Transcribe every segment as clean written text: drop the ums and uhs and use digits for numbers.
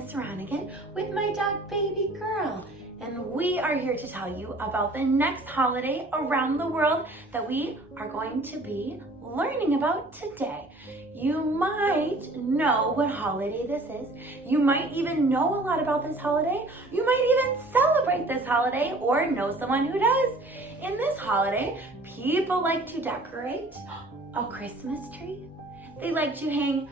Miss Ronningen with my dog Babygirl, and we are here to tell you about the next holiday around the world that we are going to be learning about today. You might know what holiday this is. You might even know a lot about this holiday. You might even celebrate this holiday or know someone who does. In this holiday, people like to decorate a Christmas tree. They like to hang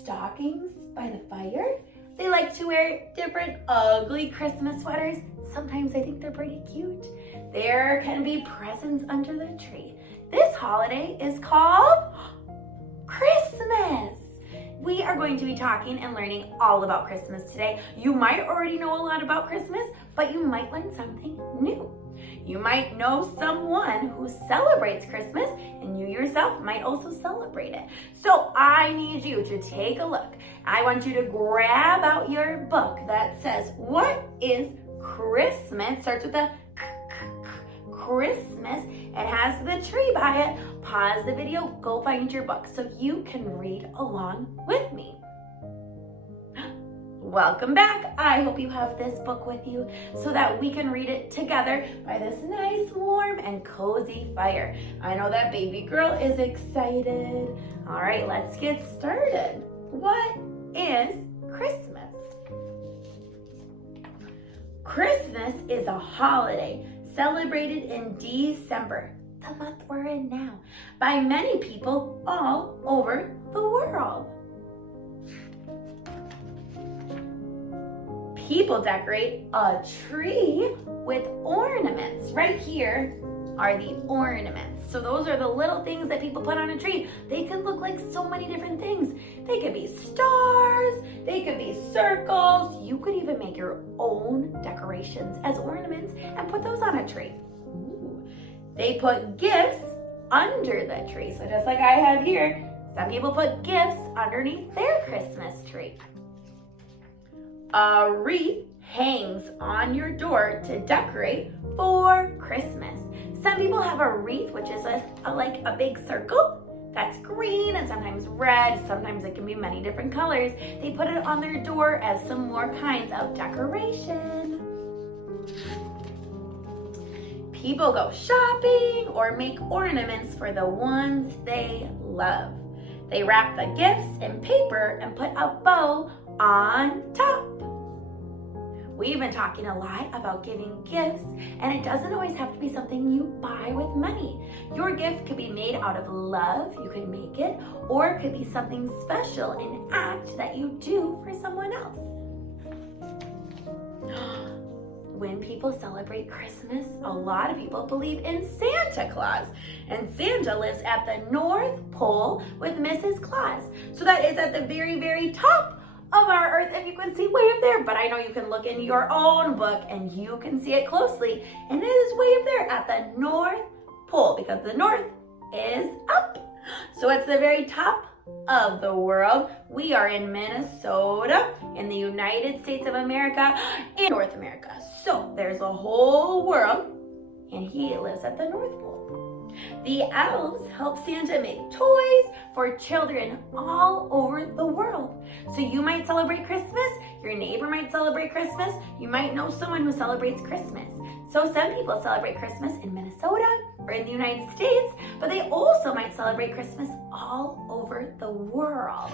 stockings by the fire. They like to wear different ugly Christmas sweaters. Sometimes I think they're pretty cute. There can be presents under the tree. This holiday is called Christmas. We are going to be talking and learning all about Christmas today. You might already know a lot about Christmas, but you might learn something new. You might know someone who celebrates Christmas, and you yourself might also celebrate it. So I need you to take a look. I want you to grab out your book that says, what is Christmas? Starts with a Christmas. It has the tree by it. Pause the video, go find your book so you can read along with me. Welcome back. I hope you have this book with you so that we can read it together by this nice, warm, and cozy fire. I know that Babygirl is excited. All right, let's get started. What is Christmas? Christmas is a holiday celebrated in December, the month we're in now, by many people all over the world. People decorate a tree with ornaments. Right here are the ornaments. So those are the little things that people put on a tree. They can look like so many different things. They could be stars, they could be circles. You could even make your own decorations as ornaments and put those on a tree. Ooh. They put gifts under the tree. So just like I have here, some people put gifts underneath their Christmas tree. A wreath hangs on your door to decorate for Christmas. Some people have a wreath, which is like a big circle that's green and sometimes red. Sometimes it can be many different colors. They put it on their door as some more kinds of decoration. People go shopping or make ornaments for the ones they love. They wrap the gifts in paper and put a bow on top. We've been talking a lot about giving gifts, and it doesn't always have to be something you buy with money. Your gift could be made out of love, you can make it, or it could be something special, an act that you do for someone else. When people celebrate Christmas, a lot of people believe in Santa Claus. And Santa lives at the North Pole with Mrs. Claus. So that is at the very, very top of our earth, and you can see way up there, but I know you can look in your own book and you can see it closely, and it is way up there at the North Pole because the north is up. So it's the very top of the world. We are in Minnesota in the United States of America in North America. So there's a whole world, and he lives at the North Pole. The elves help Santa make toys for children all over the world. So you might celebrate Christmas, your neighbor might celebrate Christmas, you might know someone who celebrates Christmas. So some people celebrate Christmas in Minnesota or in the United States, but they also might celebrate Christmas all over the world.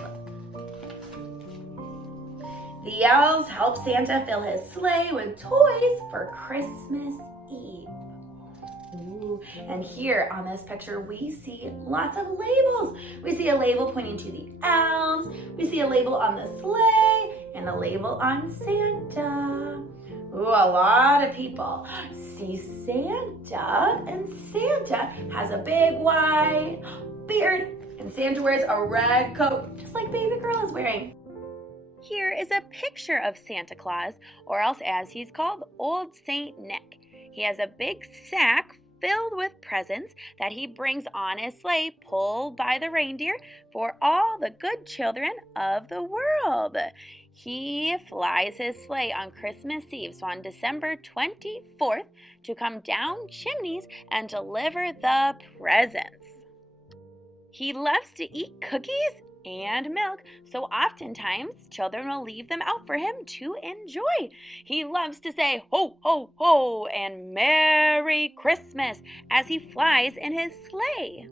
The elves help Santa fill his sleigh with toys for Christmas Eve. Ooh. And here on this picture, we see lots of labels. We see a label pointing to the elves. We see a label on the sleigh and a label on Santa. Ooh, a lot of people see Santa, and Santa has a big white beard, and Santa wears a red coat, just like Babygirl is wearing. Here is a picture of Santa Claus, or else as he's called, Old Saint Nick. He has a big sack filled with presents that he brings on his sleigh pulled by the reindeer for all the good children of the world. He flies his sleigh on Christmas Eve, so on December 24th, to come down chimneys and deliver the presents. He loves to eat cookies and milk, so oftentimes children will leave them out for him to enjoy. He loves to say ho, ho, ho, and Merry Christmas as he flies in his sleigh.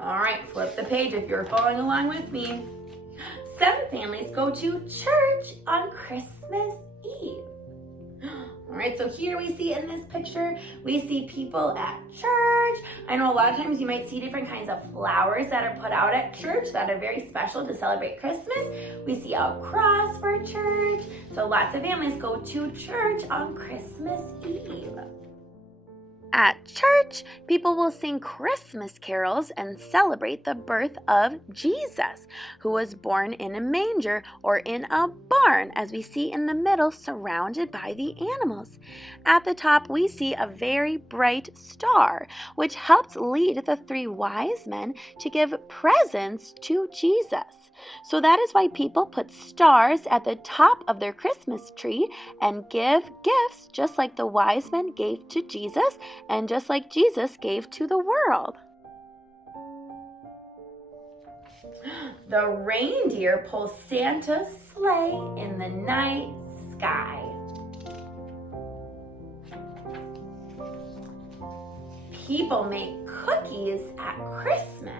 All right, flip the page if you're following along with me. Some families go to church on Christmas Eve. All right, so here we see in this picture, we see people at church. I know a lot of times you might see different kinds of flowers that are put out at church that are very special to celebrate Christmas. We see a cross for church. So lots of families go to church on Christmas Eve. At church, people will sing Christmas carols and celebrate the birth of Jesus, who was born in a manger or in a barn, as we see in the middle, surrounded by the animals. At the top, we see a very bright star, which helped lead the 3 wise men to give presents to Jesus. So that is why people put stars at the top of their Christmas tree and give gifts just like the wise men gave to Jesus and just like Jesus gave to the world. The reindeer pull Santa's sleigh in the night sky. People make cookies at Christmas.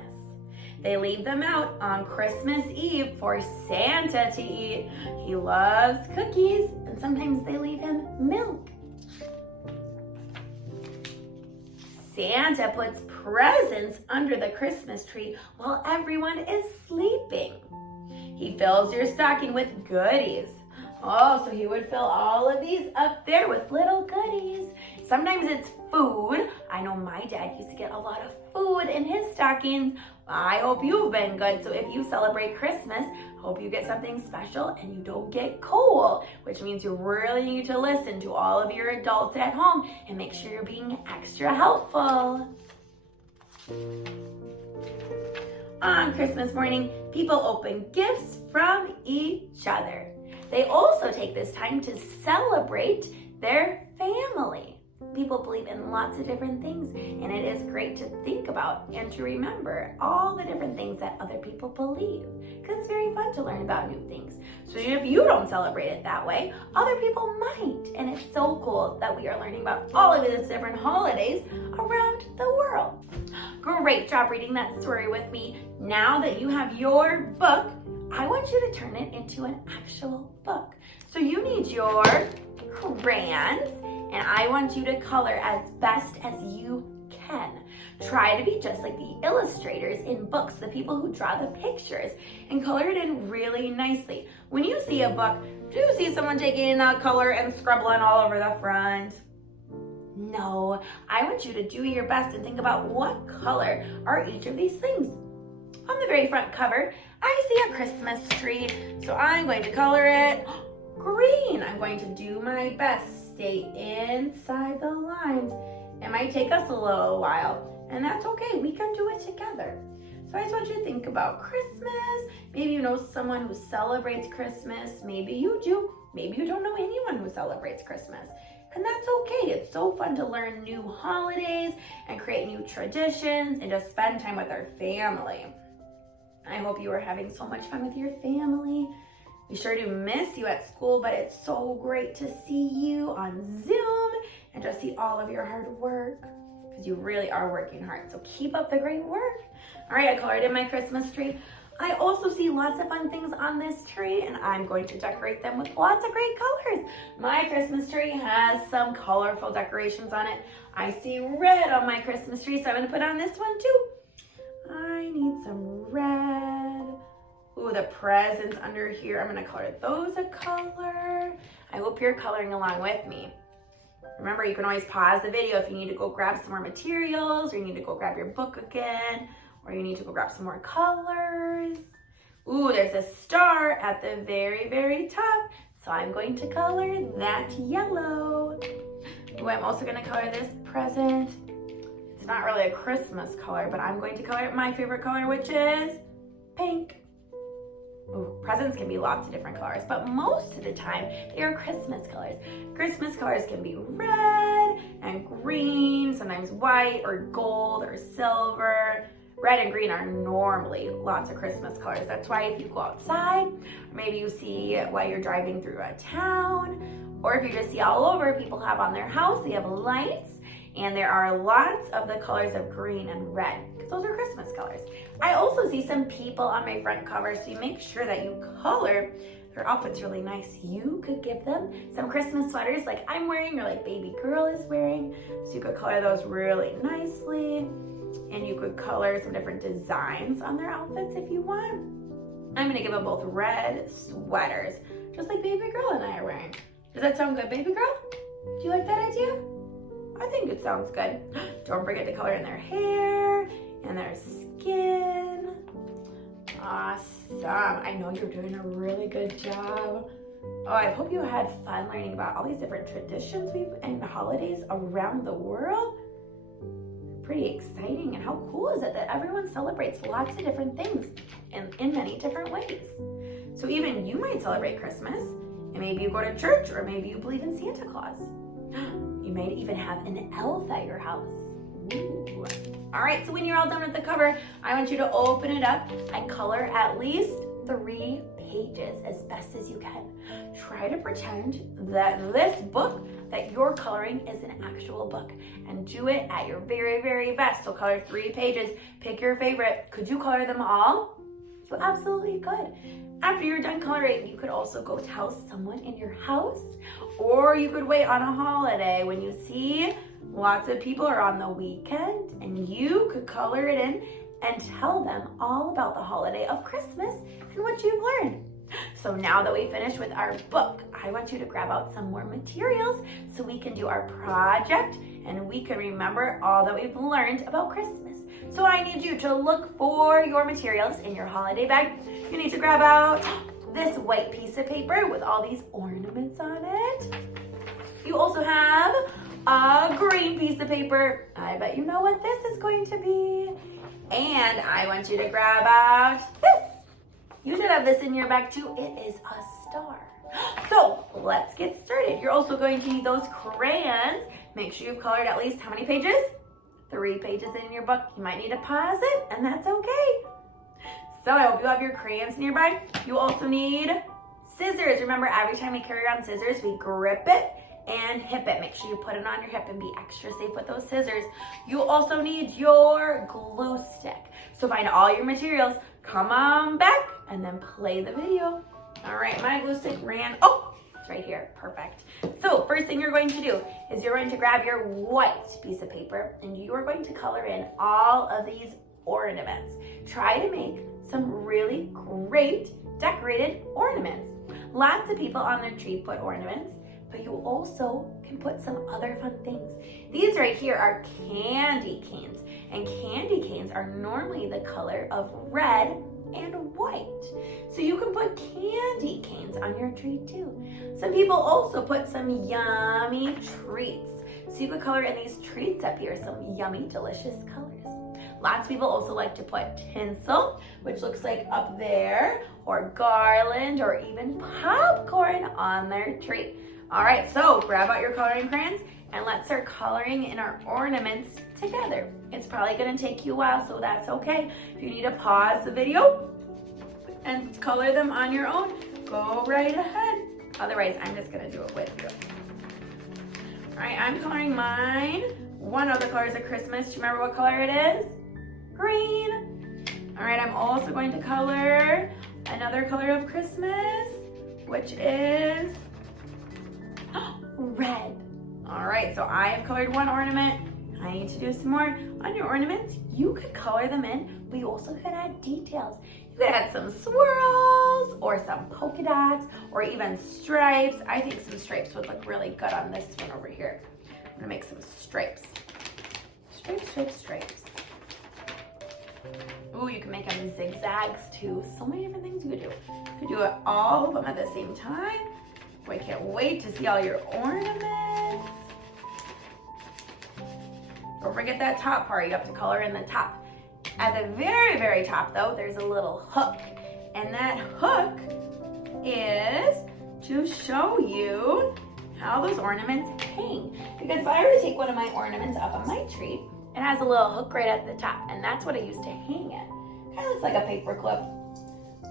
They leave them out on Christmas Eve for Santa to eat. He loves cookies, and sometimes they leave him milk. Santa puts presents under the Christmas tree while everyone is sleeping. He fills your stocking with goodies. Oh, so he would fill all of these up there with little goodies. Sometimes it's food. I know my dad used to get a lot of food in his stockings. I hope you've been good. So if you celebrate Christmas, hope you get something special and you don't get cold, which means you really need to listen to all of your adults at home and make sure you're being extra helpful. On Christmas morning, people open gifts from each other. They also take this time to celebrate their family. People believe in lots of different things, and it is great to think about and to remember all the different things that other people believe, because it's very fun to learn about new things. So even if you don't celebrate it that way, other people might, and it's so cool that we are learning about all of these different holidays around the world. Great job reading that story with me. Now that you have your book, I want you to turn it into an actual book. So you need your crayons, and I want you to color as best as you can. Try to be just like the illustrators in books, the people who draw the pictures, and color it in really nicely. When you see a book, do you see someone taking a color and scribbling all over the front? No, I want you to do your best and think about what color are each of these things. On the very front cover, I see a Christmas tree, so I'm going to color it green. I'm going to do my best. Stay inside the lines. It might take us a little while, and that's okay. We can do it together. So I just want you to think about Christmas. Maybe you know someone who celebrates Christmas. Maybe you do. Maybe you don't know anyone who celebrates Christmas. And that's okay. It's so fun to learn new holidays and create new traditions and just spend time with our family. I hope you are having so much fun with your family. We sure do miss you at school, but it's so great to see you on Zoom and just see all of your hard work, because you really are working hard. So keep up the great work. All right, I colored in my Christmas tree. I also see lots of fun things on this tree, and I'm going to decorate them with lots of great colors. My Christmas tree has some colorful decorations on it. I see red on my Christmas tree, so I'm gonna put on this one too. I need some red. Ooh, the presents under here, I'm gonna color those a color. I hope you're coloring along with me. Remember, you can always pause the video if you need to go grab some more materials, or you need to go grab your book again, or you need to go grab some more colors. Ooh, there's a star at the very, very top, so I'm going to color that yellow. Ooh, I'm also gonna color this present. It's not really a Christmas color, but I'm going to color it my favorite color, which is pink. Ooh, presents can be lots of different colors, but most of the time they are Christmas colors. Christmas colors can be red and green, sometimes white or gold or silver. Red and green are normally lots of Christmas colors. That's why if you go outside, or maybe you see while you're driving through a town, or if you just see all over, people have on their house, they have lights, and there are lots of the colors of green and red, because those are Christmas colors. I also see some people on my front cover, so you make sure that you color their outfits really nice. You could give them some Christmas sweaters like I'm wearing or like Babygirl is wearing. So you could color those really nicely. And you could color some different designs on their outfits if you want. I'm gonna give them both red sweaters, just like Babygirl and I are wearing. Does that sound good, Babygirl? Do you like that idea? I think it sounds good. Don't forget to color in their hair and their skin. Awesome. I know you're doing a really good job. Oh, I hope you had fun learning about all these different traditions and holidays around the world. Pretty exciting, and how cool is it that everyone celebrates lots of different things in many different ways. So even you might celebrate Christmas, and maybe you go to church, or maybe you believe in Santa Claus. You might even have an elf at your house. Ooh. All right, so when you're all done with the cover, I want you to open it up and color at least 3 pages as best as you can. Try to pretend that this book that you're coloring is an actual book, and do it at your very, very best. So color 3 pages, pick your favorite. Could you color them all? You absolutely could. After you're done coloring, you could also go tell someone in your house, or you could wait on a holiday when you see lots of people are on the weekend, and you could color it in and tell them all about the holiday of Christmas and what you've learned. So now that we finished with our book, I want you to grab out some more materials so we can do our project and we can remember all that we've learned about Christmas. So I need you to look for your materials in your holiday bag. You need to grab out this white piece of paper with all these ornaments on it. You also have a green piece of paper. I bet you know what this is going to be. And I want you to grab out this. You should have this in your bag too. It is a star. So let's get started. You're also going to need those crayons. Make sure you've colored at least how many pages? 3 pages in your book. You might need to pause it, and that's okay. So I hope you have your crayons in your bag. You also need scissors. Remember, every time we carry around scissors, we grip it and hip it. Make sure you put it on your hip and be extra safe with those scissors. You also need your glue stick. So find all your materials, come on back, and then play the video. All right, my glue stick ran, oh, it's right here, perfect. So first thing you're going to do is you're going to grab your white piece of paper and you are going to color in all of these ornaments. Try to make some really great decorated ornaments. Lots of people on their tree put ornaments, but you also can put some other fun things. These right here are candy canes, and candy canes are normally the color of red and white. So you can put candy canes on your tree too. Some people also put some yummy treats. So you could color in these treats up here, some yummy, delicious colors. Lots of people also like to put tinsel, which looks like up there, or garland, or even popcorn on their tree. All right, so grab out your coloring crayons and let's start coloring in our ornaments together. It's probably gonna take you a while, so that's okay. If you need to pause the video and color them on your own, go right ahead. Otherwise, I'm just gonna do it with you. All right, I'm coloring mine. One of the colors of Christmas. Do you remember what color it is? Green. All right, I'm also going to color another color of Christmas, which is red. All right, so I have colored one ornament. I need to do some more. On your ornaments, you could color them in, but you also could add details. You could add some swirls or some polka dots or even stripes. I think some stripes would look really good on this one over here. I'm gonna make some stripes. Stripes, stripes, stripes. Ooh, you can make them zigzags too. So many different things you could do. You could do it all of them at the same time. I can't wait to see all your ornaments. Don't forget that top part. You have to color in the top. At the very, very top though, there's a little hook. And that hook is to show you how those ornaments hang. Because if I were to take one of my ornaments up on my tree It has a little hook right at the top, and that's what I use to hang it. Kind of looks like a paper clip.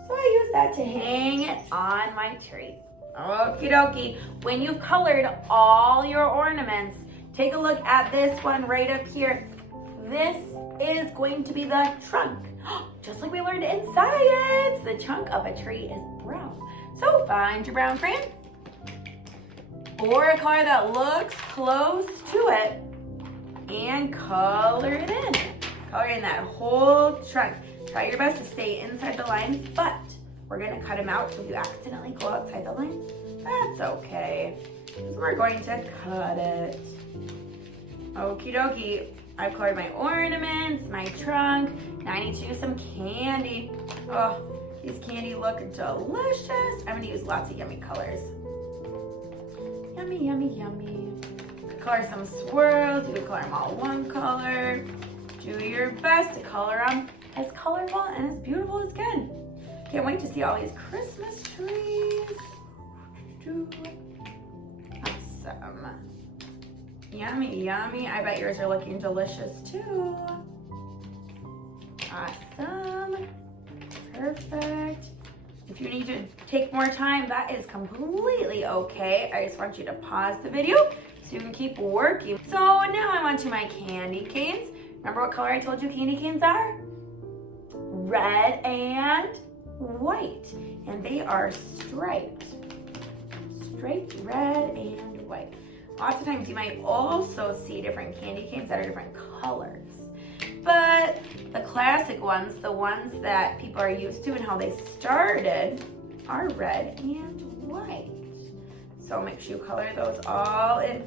So I use that to hang it on my tree. Okie dokie. When you've colored all your ornaments, take a look at this one right up here. This is going to be the trunk. Just like we learned in science, the trunk of a tree is brown. So find your brown crayon, or a color that looks close to it, and color it in. Color in that whole trunk. Try your best to stay inside the lines, but we're gonna cut them out, so if you accidentally go outside the lines, that's okay. So we're going to cut it. Okie dokie. I've colored my ornaments, my trunk. Now I need to use some candy. Oh, these candy look delicious. I'm gonna use lots of yummy colors. Yummy, yummy, yummy. Color some swirls. You can color them all one color. Do your best to color them as colorful and as beautiful as can. Can't wait to see all these Christmas trees. Awesome. Yummy, yummy. I bet yours are looking delicious too. Awesome. Perfect. If you need to take more time, that is completely okay. I just want you to pause the video so you can keep working. So now I'm onto my candy canes. Remember what color I told you candy canes are? Red and white. And they are striped. Striped red and white. Lots of times you might also see different candy canes that are different colors. But the classic ones, the ones that people are used to and how they started, are red and white. So make sure you color those all in.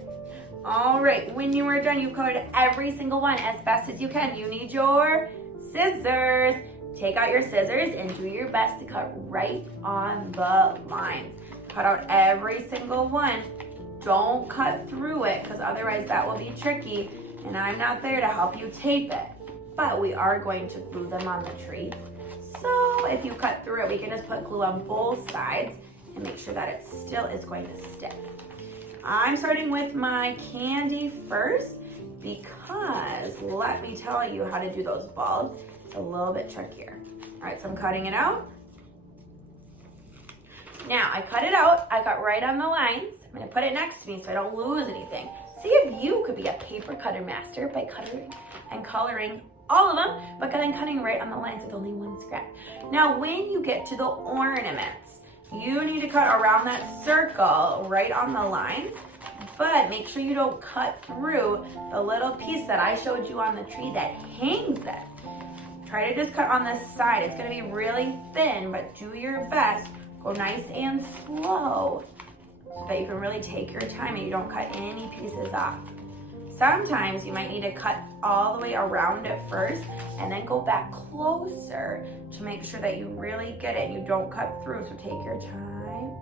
All right, when you are done, you've colored every single one as best as you can. You need your scissors. Take out your scissors and do your best to cut right on the lines. Cut out every single one. Don't cut through it, because otherwise that will be tricky, and I'm not there to help you tape it. But we are going to glue them on the tree. So if you cut through it, we can just put glue on both sides and make sure that it still is going to stick. I'm starting with my candy first because let me tell you how to do those balls. It's a little bit trickier. All right, so I'm cutting it out. Now I cut it out, I got right on the lines. I'm gonna put it next to me so I don't lose anything. See if you could be a paper cutter master by cutting and coloring all of them, but then cutting right on the lines with only one scrap. Now when you get to the ornaments, you need to cut around that circle right on the lines, but make sure you don't cut through the little piece that I showed you on the tree that hangs it. Try to just cut on this side. It's gonna be really thin, but do your best. Go nice and slow so that you can really take your time and you don't cut any pieces off. Sometimes you might need to cut all the way around it first and then go back closer to make sure that you really get it and you don't cut through. So take your time,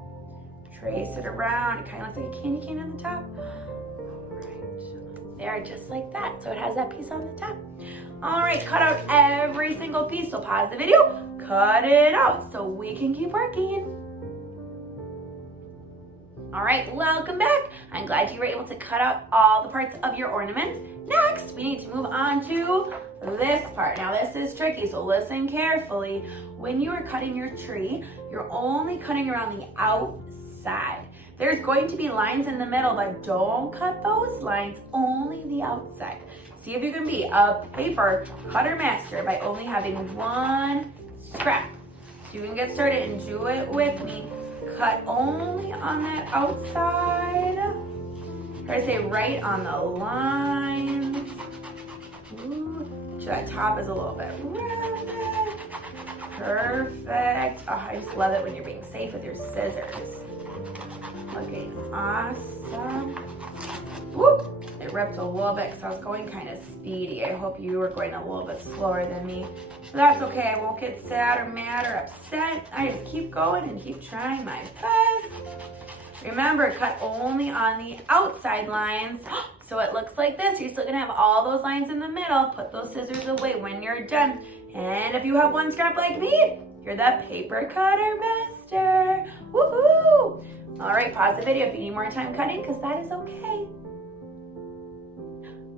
trace it around. It kind of looks like a candy cane on the top. All right, there, just like that. So it has that piece on the top. All right, cut out every single piece. So pause the video, cut it out so we can keep working. All right, welcome back. I'm glad you were able to cut out all the parts of your ornaments. Next, we need to move on to this part. Now this is tricky, so listen carefully. When you are cutting your tree, you're only cutting around the outside. There's going to be lines in the middle, but don't cut those lines, only the outside. See if you can be a paper cutter master by only having one scrap. So you can get started and do it with me. Cut only on that outside. Try to stay right on the lines. Ooh, so that top is a little bit rounded. Perfect. Oh, I just love it when you're being safe with your scissors. Looking awesome. Whoop! It ripped a little bit because I was going kind of speedy. I hope you were going a little bit slower than me. But that's okay. I won't get sad or mad or upset. I just keep going and keep trying my best. Remember, cut only on the outside lines. So it looks like this. You're still going to have all those lines in the middle. Put those scissors away when you're done. And if you have one scrap like me, you're the paper cutter master. Woohoo! All right, pause the video if you need more time cutting because that is okay.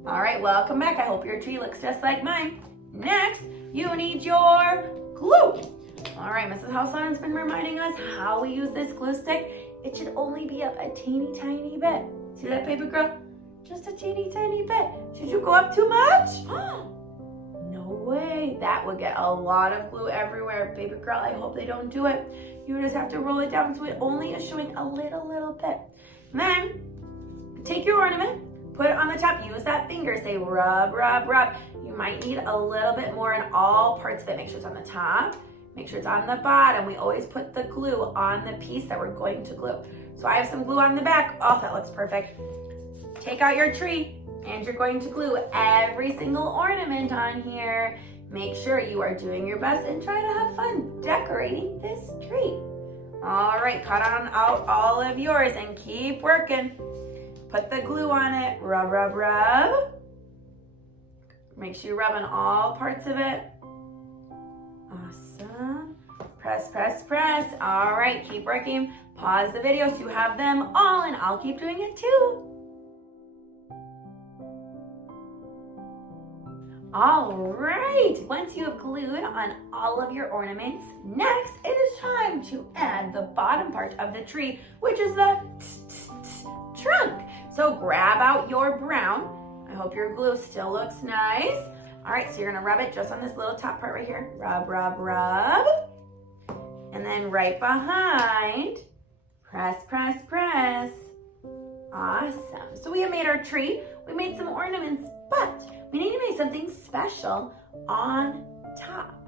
All right, welcome back. I hope your tree looks just like mine. Next, you need your glue. All right, Mrs. Houseland's been reminding us how we use this glue stick. It should only be up a teeny tiny bit. See that, baby girl? Just a teeny tiny bit. Should you go up too much? No way. That would get a lot of glue everywhere. Baby girl, I hope they don't do it. You just have to roll it down so it only is showing a little bit. And then take your ornament, put it on the top. Use that finger. Say rub, rub, rub. You might need a little bit more in all parts of it. Make sure it's on the top. Make sure it's on the bottom. We always put the glue on the piece that we're going to glue. So I have some glue on the back. Oh, that looks perfect. Take out your tree and you're going to glue every single ornament on here. Make sure you are doing your best and try to have fun decorating this tree. All right, cut on out all of yours and keep working. Put the glue on it. Rub, rub, rub. Make sure you rub on all parts of it. Awesome. Press, press, press. All right, keep working. Pause the video so you have them all, and I'll keep doing it too. All right, once you have glued on all of your ornaments, next it is time to add the bottom part of the tree, which is the trunk. So grab out your brown. I hope your glue still looks nice. All right, so you're gonna rub it just on this little top part right here. Rub, rub, rub. And then right behind, press, press, press. Awesome. So we have made our tree. We made some ornaments, but we need to make something special on top.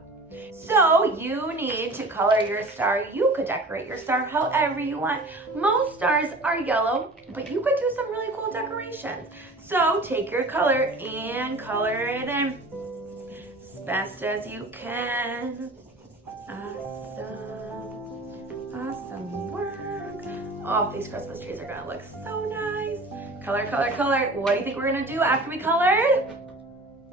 So you need to color your star. You could decorate your star however you want. Most stars are yellow, but you could do some really cool decorations. So take your color and color it in as best as you can. Awesome. Awesome work. Oh, these Christmas trees are gonna look so nice. Color, color, color. What do you think we're gonna do after we colored?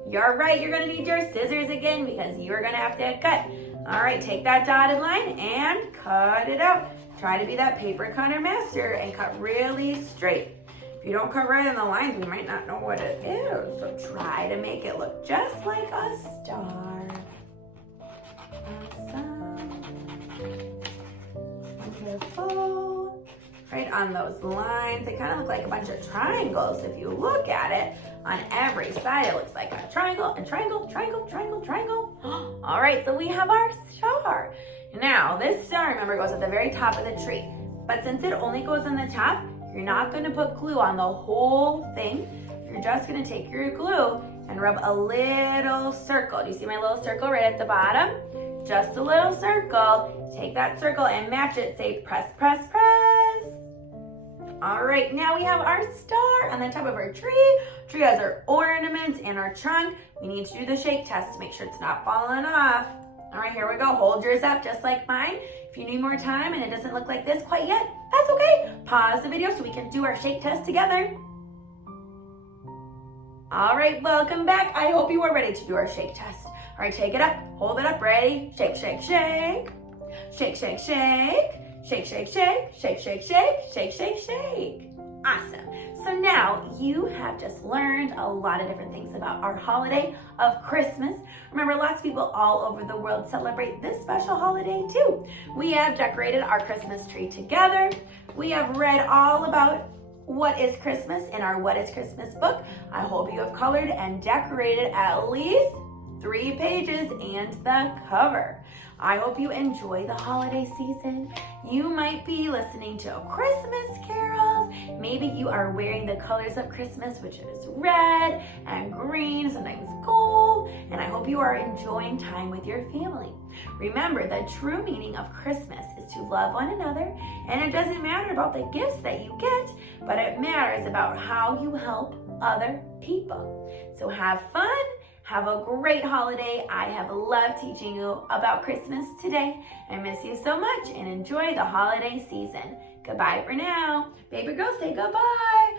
You're right, you're gonna need your scissors again because you're gonna have to cut. All right, take that dotted line and cut it out. Try to be that paper cutter master and cut really straight. If you don't cut right on the lines, we might not know what it is. So try to make it look just like a star. Awesome. Wonderful. Right on those lines, they kind of look like a bunch of triangles if you look at it. On every side, it looks like a triangle, and triangle, triangle, triangle, triangle. All right, so we have our star. Now, this star, remember, goes at the very top of the tree. But since it only goes on the top, you're not going to put glue on the whole thing. You're just going to take your glue and rub a little circle. Do you see my little circle right at the bottom? Just a little circle. Take that circle and match it. Say press, press, press. All right, now we have our star on the top of our tree. Tree has our ornaments and our trunk. We need to do the shake test to make sure it's not falling off. All right, here we go. Hold yours up just like mine. If you need more time and it doesn't look like this quite yet, that's okay. Pause the video so we can do our shake test together. All right, welcome back. I hope you are ready to do our shake test. All right, take it up, hold it up, ready? Shake, shake, shake. Shake, shake, shake. Shake, shake, shake, shake, shake, shake, shake, shake, shake. Awesome. So now you have just learned a lot of different things about our holiday of Christmas. Remember, lots of people all over the world celebrate this special holiday too. We have decorated our Christmas tree together. We have read all about what is Christmas in our What is Christmas book. I hope you have colored and decorated at least 3 pages and the cover. I hope you enjoy the holiday season. You might be listening to Christmas carols. Maybe you are wearing the colors of Christmas, which is red and green, sometimes gold, and I hope you are enjoying time with your family. Remember, the true meaning of Christmas is to love one another, and it doesn't matter about the gifts that you get, but it matters about how you help other people. So have fun. Have a great holiday. I have loved teaching you about Christmas today. I miss you so much and enjoy the holiday season. Goodbye for now. Baby girl, say goodbye.